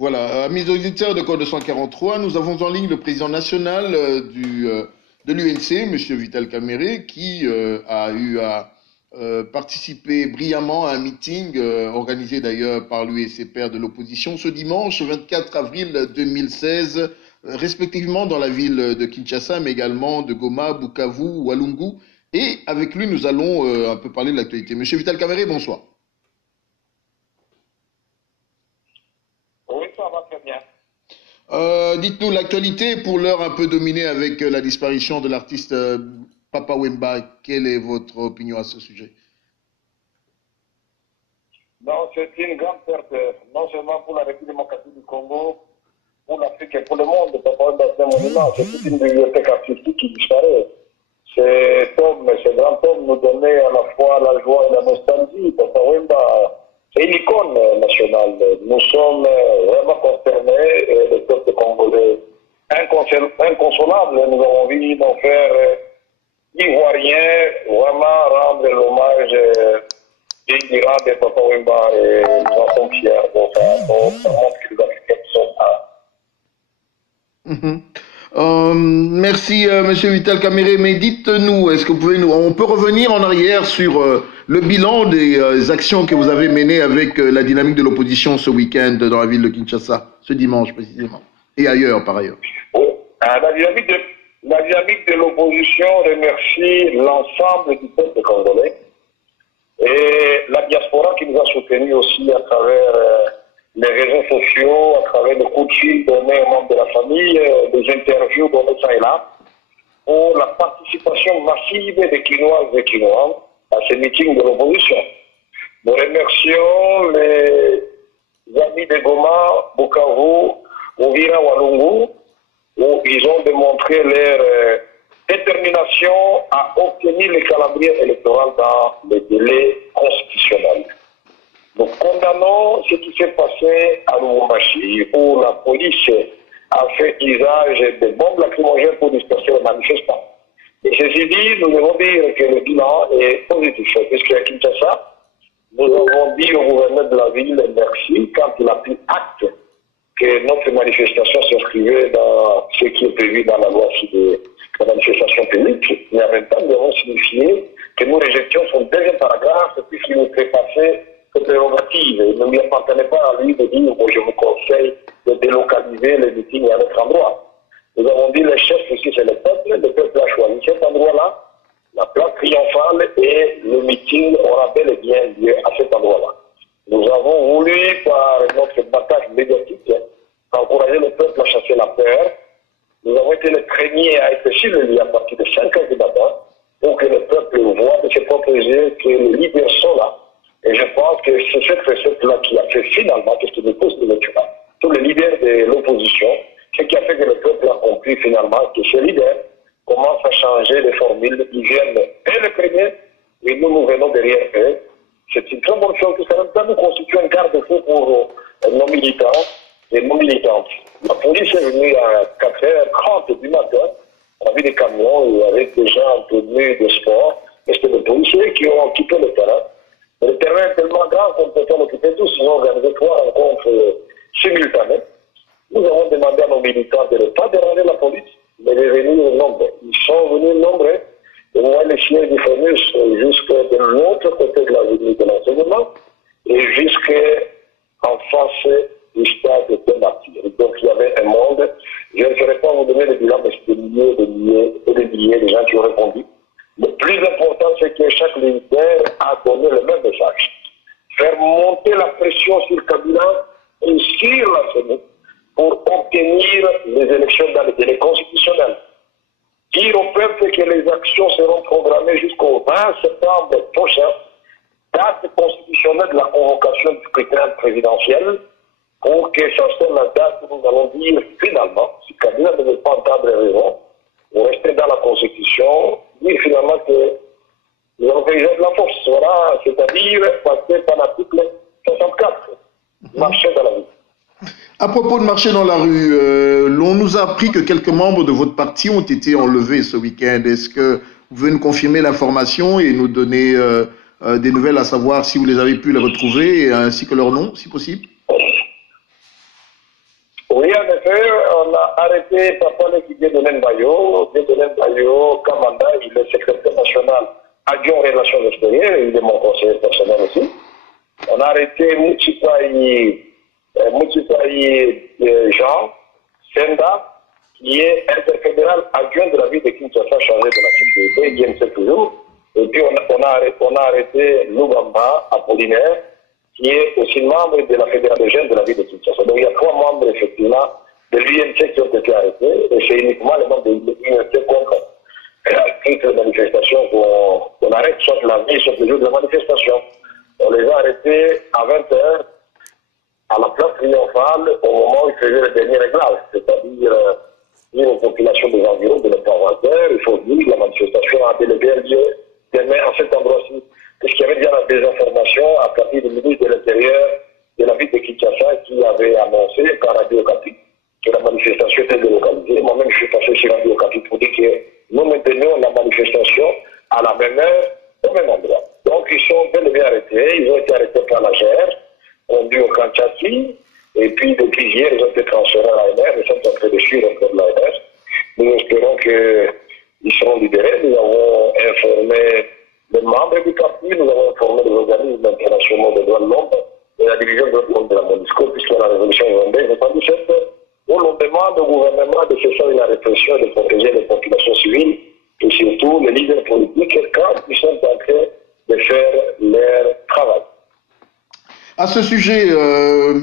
Voilà, amis auditeurs de Code 243, nous avons en ligne le président national de l'UNC, M. Vital Kamerhe, qui a eu à participer brillamment à un meeting organisé d'ailleurs par lui et ses pairs de l'opposition ce dimanche 24 avril 2016, respectivement dans la ville de Kinshasa, mais également de Goma, Bukavu, Walungu. Et avec lui, nous allons un peu parler de l'actualité. M. Vital Kamerhe, bonsoir. Oui, ça va très bien. Dites-nous l'actualité pour l'heure un peu dominée avec la disparition de l'artiste Papa Wemba. Quelle est votre opinion à ce sujet? Non, c'est une grande perte, non seulement pour la République démocratique du Congo, pour l'Afrique et pour le monde. Papa Wemba, c'est un monument, c'est toute une bibliothèque artistique qui disparaît. Cet homme, ce grand homme nous donnait à la fois la joie et la nostalgie. Papa Wemba, c'est une icône nationale. Nous sommes vraiment concernés, le peuple congolais inconsolable. Nous avons vu nos frères ivoiriens vraiment rendre l'hommage digne de Papa Wemba et nous en sommes fiers. Donc, ça montre que les Africains sont là. Merci, Monsieur Vital Kamerhe. Mais dites-nous, est-ce que vous pouvez on peut revenir en arrière sur le bilan des actions que vous avez menées avec la dynamique de l'opposition ce week-end dans la ville de Kinshasa, ce dimanche précisément, et ailleurs par ailleurs? Oui. La dynamique de l'opposition remercie l'ensemble du peuple congolais et la diaspora qui nous a soutenus aussi à travers les réseaux sociaux, à travers les coups de fil donnés aux membres de la famille, des interviews données ça et là, pour la participation massive des Quinoises et Quinois à ces meetings de l'opposition. Nous remercions les amis de Goma, Bukavu, Uvira, Walungu, où ils ont démontré leur détermination à obtenir le calendrier électoral dans les délais constitutionnels. Nous condamnons ce qui s'est passé à Lubumbashi, où la police a fait usage de bombes lacrymogènes pour disperser les manifestants. Et ceci dit, nous devons dire que le bilan est positif, puisqu'à Kinshasa, nous avons dit au gouverneur de la ville merci quand il a pris acte que notre manifestation s'inscrivait dans ce qui est prévu dans la loi sur la manifestation publique. Mais en même temps, nous avons signifié que nous rejetions son deuxième paragraphe puisqu'il nous fait passer ses prérogatives. Il ne lui appartenait pas à lui de dire oh, je vous conseille de délocaliser les meetings à notre endroit. Nous avons dit le chef ici c'est le peuple a choisi cet endroit-là, la place triomphale et le meeting aura bel et bien lieu à cet endroit-là. Nous avons voulu, par notre bataille médiatique, encourager le peuple à chasser la peur. Nous avons été les premiers à être sur le lit à partir de 5 heures du matin pour que le peuple voit de ses propres yeux que les leaders sont là. Et je pense que c'est cette recette-là qui a fait finalement, qu'est-ce qui nous pose de l'électorat. Tous les leaders de l'opposition, ce qui a fait que le peuple a compris finalement que ces leaders commencent à changer les formules. Ils viennent dès le premier et nous venons derrière eux. C'est une très bonne chose que ça nous constitue un garde-fou pour nos militants et nos militantes. La police est venue à 4h30 du matin avec des camions et avec des gens en tenue de sport. Et c'était des policiers qui ont occupé le terrain. Mais le terrain est tellement grand qu'on ne peut pas l'occuper tous. Ils ont organisé 3 rencontres simultanées. Nous avons demandé à nos militants de ne pas déranger la police, mais de venir nombreux. Ils sont venus nombreux. Et moi, les chiens du FONUS jusqu'à de l'autre côté de la ville de l'enseignement et jusqu'en face du stade de Martyr. Donc il y avait un monde. Je ne saurais pas vous donner le bilan, mais c'est des milliers de gens qui ont répondu. Le plus important, c'est que chaque leader a donné le même message. Faire monter la pression sur Kabila et sur la CENI pour obtenir les élections dans les délais constitutionnels. Dire au peuple que les actions seront programmées jusqu'au 20 septembre prochain, date constitutionnelle de la convocation du scrutin présidentiel, pour que ça soit la date où nous allons dire finalement, si Kabila ne veut pas entendre raison, ou rester dans la Constitution, dire finalement que nous avons fait de la force, voilà, c'est-à-dire passer par l'article 64, marcher dans la vie. À propos de marcher dans la rue, l'on nous a appris que quelques membres de votre parti ont été enlevés ce week-end. Est-ce que vous pouvez nous confirmer l'information et nous donner des nouvelles, à savoir si vous les avez pu les retrouver, ainsi que leur nom, si possible? Oui, en effet, on a arrêté Papa Légué de Nembayo, Kamanda, il est secrétaire national adjoint aux relations extérieures, il est mon conseiller personnel aussi. On a arrêté Mouchipaï Jean Senda, qui est interfédéral adjoint de la ville de Kinshasa, chargé de la sécurité, IMC toujours. Et puis on a arrêté Lubamba Apollinaire, qui est aussi membre de la Fédération des jeunes de la ville de Kinshasa. Donc il y a 3 membres, effectivement, de l'UMC qui ont été arrêtés, et c'est uniquement les membres de l'UMC contre toutes les manifestations qu'on arrête, soit la vie, soit le jour de la manifestation. On les a arrêtés à 20h, à la place triomphale, au moment où ils faisaient le dernier réglage, c'est-à-dire dire aux populations des environs de ne pas avoir peur. Il faut dire que la manifestation a bel et bien lieu demain à cet endroit-ci. Puisqu'il y avait déjà des informations à partir du ministre de l'Intérieur de la ville de Kinshasa qui avait annoncé par Radio Okapi que la manifestation était délocalisée. Moi-même, je suis passé sur Radio Okapi pour dire que nous maintenons la manifestation à la même heure, au même endroit. Donc, ils sont bel et bien arrêtés. Ils ont été arrêtés par la GR, conduits au Kanchaki, et puis depuis hier, ils ont été transférés à l'ANR. Nous sommes en train de suivre encore l'ANR. Nous espérons qu'ils seront libérés. Nous avons informé les membres du parti, nous avons informé les organismes internationaux des droits de l'homme et la division des droits de l'homme de la MONUSCO, puisque la révolution rwandaise est en 17, où l'on demande au gouvernement de cesser la répression et de protéger les populations civiles et surtout les leaders politiques quand ils sont en train de faire leur travail. À ce sujet,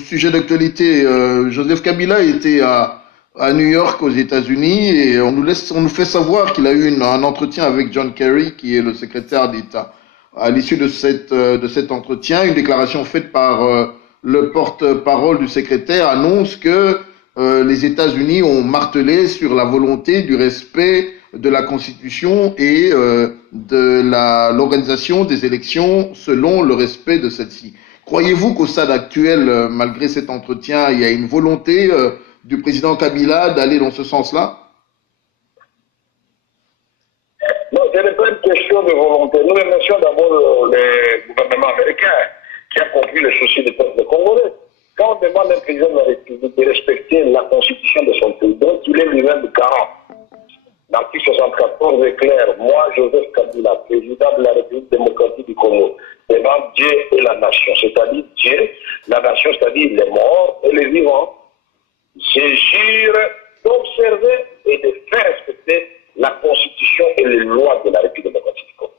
sujet d'actualité, Joseph Kabila était à New York aux États-Unis et on nous fait savoir qu'il a eu un entretien avec John Kerry, qui est le secrétaire d'État. À l'issue de cet entretien, une déclaration faite par le porte-parole du secrétaire annonce que les États-Unis ont martelé sur la volonté du respect de la Constitution et de l'organisation des élections selon le respect de celle-ci. Croyez-vous qu'au stade actuel, malgré cet entretien, il y a une volonté du président Kabila d'aller dans ce sens-là? Non, ce n'est pas une question de volonté. Nous remercions d'abord le gouvernement américain qui a compris le souci du peuple congolais. Quand on demande à un président de la République de respecter la constitution de son pays, donc il est lui-même garant. L'article 74 est clair. Moi, Joseph Kabila, président de la République démocratique du Congo, devant Dieu et la nation, c'est-à-dire Dieu, la nation, c'est-à-dire les morts et les vivants, je jure d'observer et de faire respecter la Constitution et les lois de la République démocratique du Congo.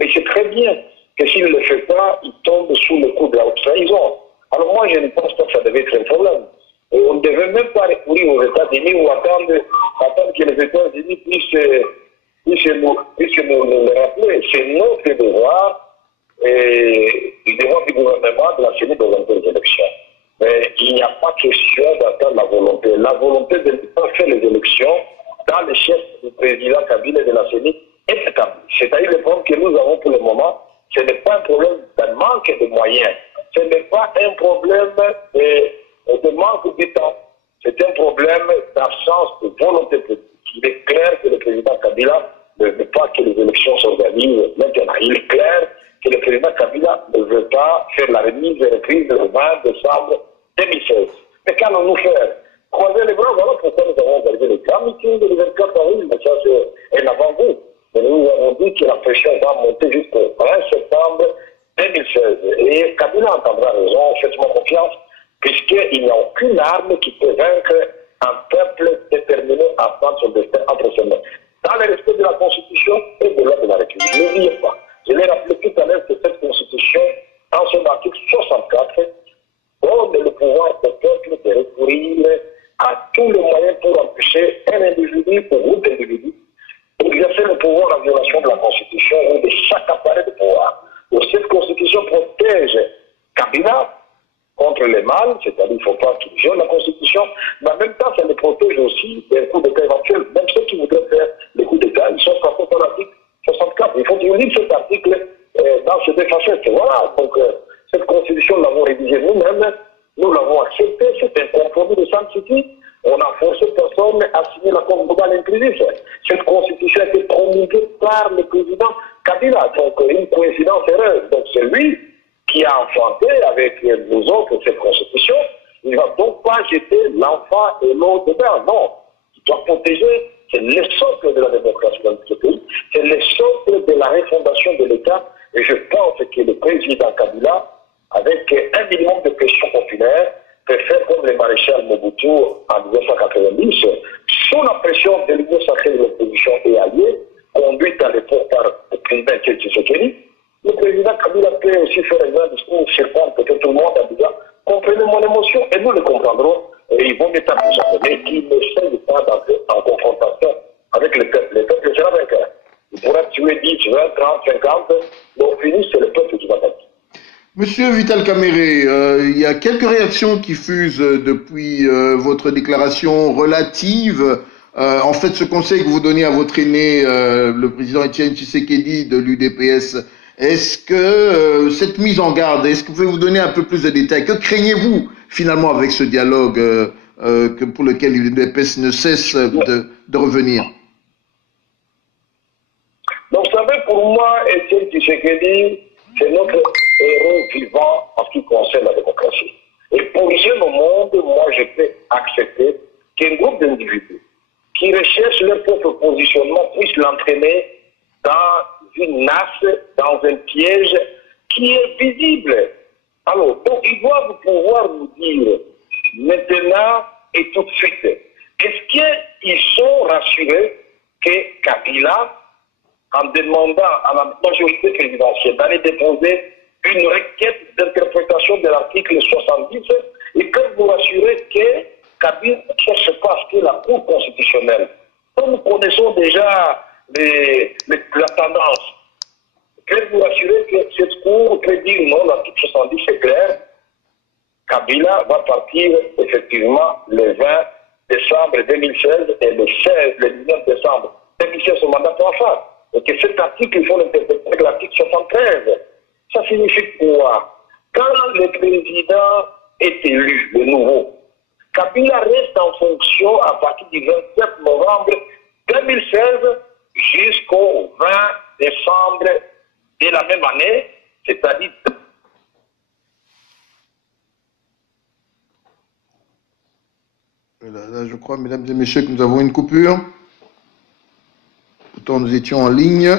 Mais c'est très bien que s'il ne le fait pas, il tombe sous le coup de la haute trahison. Alors moi, je ne pense pas que ça devait être un problème. Et on ne devait même pas recourir aux États-Unis ou attendre que les États-Unis puissent nous le rappeler. C'est notre devoir et le devoir du gouvernement de la CENI dans les élections. Mais il n'y a pas question d'attendre la volonté. La volonté de ne pas faire les élections dans le chef du président Kabila de la CENI est établie. C'est-à-dire le problème que nous avons pour le moment, ce n'est pas un problème d'un manque de moyens. Ce n'est pas un problème de manque de temps. C'est un problème d'absence de volonté politique. Il est clair que le président Kabila ne veut pas que les élections s'organisent maintenant. Il est clair que le président Kabila ne veut pas faire la remise et reprise le 20 décembre 2016. Mais qu'allons-nous faire? Croiser les bras, voilà pourquoi nous avons organisé le grand meeting de 24 avril, mais ça c'est un avant-goût. Mais nous avons dit que la pression va monter jusqu'au 1 septembre 2016. Et Kabila entendra raison, faites-moi confiance, puisqu'il n'y a aucune arme qui peut vaincre un peuple déterminé à prendre son destin entre ses mains. Dans le respect de la Constitution et de loi de la République. N'oubliez pas, je l'ai rappelé tout à l'heure que cette Constitution, dans son article 64, donne le pouvoir au peuple de recourir à tous les moyens pour empêcher un individu ou groupe d'individus d'exercer le pouvoir en violation de la Constitution ou de chaque appareil de pouvoir. Donc cette Constitution protège Kabila contre les mal, c'est-à-dire qu'il ne faut pas qu'il viole la Constitution, mais en même temps, ça les protège aussi des coups d'État éventuels. Même ceux qui voudraient faire des coups d'État, ils sont frappés par l'article 64. Il faut qu'ils lisent cet article dans ce défacette. Voilà, donc cette Constitution, nous l'avons rédigée nous-mêmes, nous l'avons acceptée, c'est un compromis de San City. On a forcé personne à signer l'accord global inclusif. Cette Constitution a été promulguée par le président Kabila, donc une coïncidence heureuse. Donc c'est lui qui a enfanté avec nous autres cette Constitution. Il ne va donc pas jeter l'enfant et l'eau dedans. Non. Il doit protéger. C'est le socle de la démocratie dans ce pays. C'est le socle de la refondation de l'État. Et je pense que le président Kabila, avec un minimum de pression populaire, peut faire comme le maréchal Mobutu en 1990, sous la pression de l'Union sacrée de l'opposition et alliée, conduite à l'époque par le président Tshisekedi. Le président Kabila peut aussi faire un grand discours surprendre peut-être tout le monde en disant comprenez mon émotion et nous le comprendrons et ils vont mettre plus jamais. Mais qu'ils n'essayent pas d'entrer en confrontation avec le peuple. Le peuple sera vainqueur. Il pourra tuer 10, 20, 30, 50, donc fini, c'est le peuple qui va battre. Monsieur Vital Kamerhe, il y a quelques réactions qui fusent depuis votre déclaration relative. En fait, ce conseil que vous donnez à votre aîné, le président Étienne Tshisekedi de l'UDPS, est-ce que cette mise en garde, est-ce que vous pouvez vous donner un peu plus de détails? Que craignez-vous finalement avec ce dialogue pour lequel l'UDPS ne cesse de revenir? Donc, vous savez, pour moi, Étienne Tshisekedi, c'est notre héros vivant en ce qui concerne la démocratie. Et pour les jeunes au monde, moi, je peux accepter qu'un groupe d'individus qui recherchent leur propre positionnement puisse l'entraîner dans une nasse, dans un piège qui est visible. Alors, donc, ils doivent pouvoir nous dire maintenant et tout de suite, est-ce qu'ils sont rassurés que Kabila, en demandant à la majorité présidentielle d'aller déposer une requête d'interprétation de l'article 70, et que vous rassurez que Kabila ne cherche pas à ce que la Cour constitutionnelle, comme nous connaissons déjà la tendance, que vous rassurez que cette Cour peut dire non, l'article 70 c'est clair, Kabila va partir effectivement le 20 décembre 2016 et le 19 décembre 2016 son mandat prend fin. Et que cet article, il faut l'interpréter avec l'article 73. Ça signifie quoi? Quand le président est élu, le nouveau, Kabila reste en fonction à partir du 27 novembre 2016 jusqu'au 20 décembre de la même année, c'est-à-dire... Là, je crois, mesdames et messieurs, que nous avons une coupure. Pourtant, nous étions en ligne.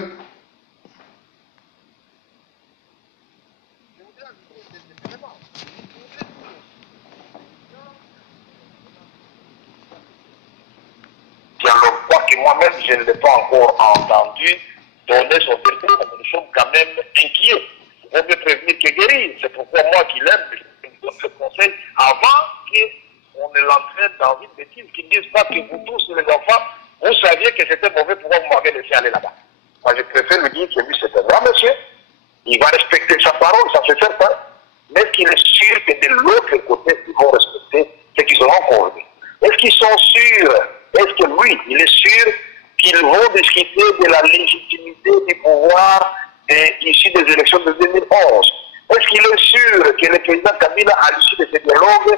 Que moi-même, je ne l'ai pas encore entendu donner son verdict, mais nous sommes quand même inquiets. On peut prévenir que guérir. C'est pourquoi moi qui l'aime, je donne ce conseil avant qu'on ne l'entraîne dans une bêtise, qu'ils ne disent pas que vous tous, les enfants, vous saviez que c'était mauvais, pourquoi vous m'avez laissé aller là-bas. Moi, je préfère lui dire que lui, c'est un grand monsieur. Il va respecter sa parole, ça c'est certain. Mais est-ce qu'il est sûr que de l'autre côté, ils vont respecter ce qu'ils auront convenu? Est-ce qu'ils sont sûrs? Est-ce que lui, il est sûr qu'ils vont discuter de la légitimité du pouvoir issu des élections de 2011? Est-ce qu'il est sûr que le président Kabila, à l'issue de ce dialogue,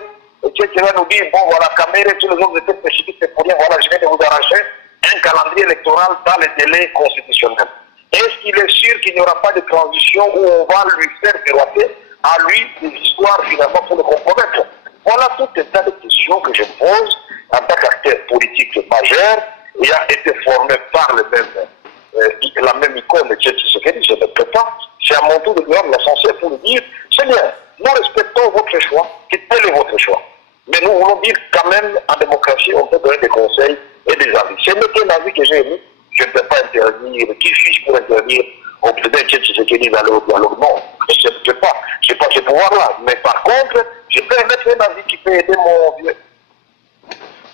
qui va nous dire, bon voilà, Kamerhe, tous les autres étaient précipités, c'est pour dire, voilà, je viens de vous arracher un calendrier électoral dans les délais constitutionnels? Est-ce qu'il est sûr qu'il n'y aura pas de transition où on va lui faire miroiter à lui des histoires finalement pour le compromettre? Voilà tout un tas de questions que je pose en tant qu'acteur politique majeur ayant été formé par la même icône de Tshisekedi, je ne peux pas. C'est à mon tour de gouverner l'ascenseur pour lui dire, c'est bien, nous respectons votre choix, tel est votre choix. Mais nous voulons dire quand même, en démocratie, on peut donner des conseils et des avis. C'est un avis que j'ai émis, je ne peux pas interdire, qui suis-je pour interdire au président Tshisekedi d'aller au dialogue? Non, je ne peux pas, je n'ai pas ce pouvoir-là. Mais par contre, je peux émettre un avis qui peut aider mon vieux.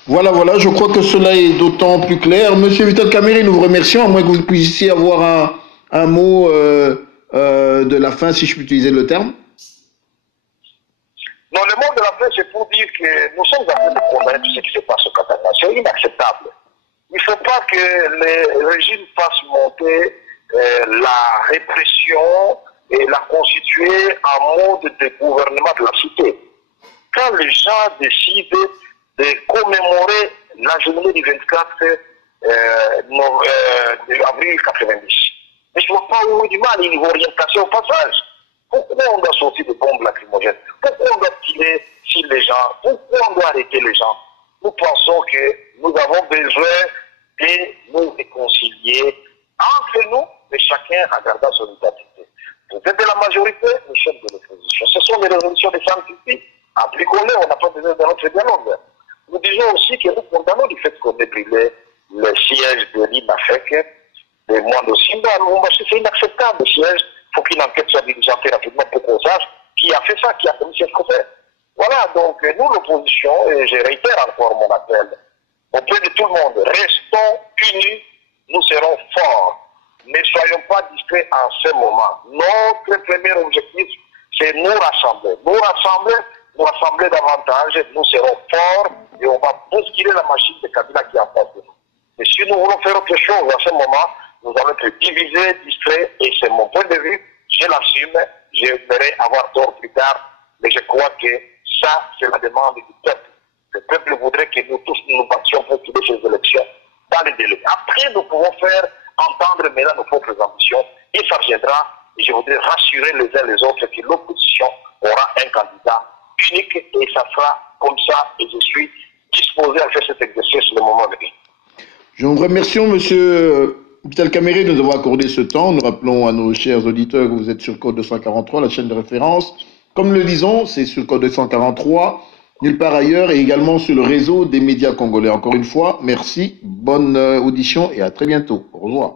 Voilà, je crois que cela est d'autant plus clair. Monsieur Vital Kamerhe, nous vous remercions, à moins que vous puissiez avoir un mot de la fin, si je peux utiliser le terme. Non, le mot de la fin, c'est pour dire que nous sommes en train de condamner tout ce qui se passe au Katanga. C'est inacceptable. Il ne faut pas que le régime fasse monter la répression et la constituer en mode de gouvernement de la cité. Quand les gens décident de commémorer la journée du 24 avril 90. Mais je ne vois pas où il y a du mal, il y a une orientation au passage. Pourquoi on doit sortir des bombes lacrymogènes? Pourquoi on doit tirer sur les gens? Pourquoi on doit arrêter les gens? Nous pensons que nous avons besoin de nous réconcilier entre nous, mais chacun en gardant son identité. Vous êtes de la majorité, nous sommes de l'opposition. Ce sont des résolutions de sanctité. Appliquons-les, on n'a pas besoin de notre dialogue. Nous disons aussi que nous condamnons du fait qu'on ait brûlé le siège de l'INAFEC, des mois de Simba. C'est inacceptable, le siège. Il faut qu'une enquête soit diligentée rapidement pour qu'on sache qui a fait ça, qui a commis ce procès. Voilà, donc nous, l'opposition, et je réitère encore mon appel, auprès de tout le monde, restons unis, nous serons forts. Ne soyons pas discrets en ce moment. Notre premier objectif, c'est nous rassembler. Nous rassembler davantage, nous serons forts et on va bousculer la machine de Kabila qui est en face de nous. Et si nous voulons faire autre chose à ce moment, nous allons être divisés, distraits, et c'est mon point de vue, je l'assume, j'aimerais avoir tort plus tard, mais je crois que ça, c'est la demande du peuple. Le peuple voudrait que nous tous nous battions pour trouver ces élections dans les délais. Après, nous pouvons faire entendre maintenant nos propres ambitions, et ça viendra, et je voudrais rassurer les uns les autres que l'opposition aura un candidat unique, et ça sera comme ça, et je suis disposé à faire cet exercice le moment venu. Je vous remercie, monsieur Vital Kamerhe, de nous avoir accordé ce temps. Nous rappelons à nos chers auditeurs que vous êtes sur le code 243, la chaîne de référence. Comme nous le disons, c'est sur le code 243, nulle part ailleurs, et également sur le réseau des médias congolais. Encore une fois, merci, bonne audition et à très bientôt. Au revoir.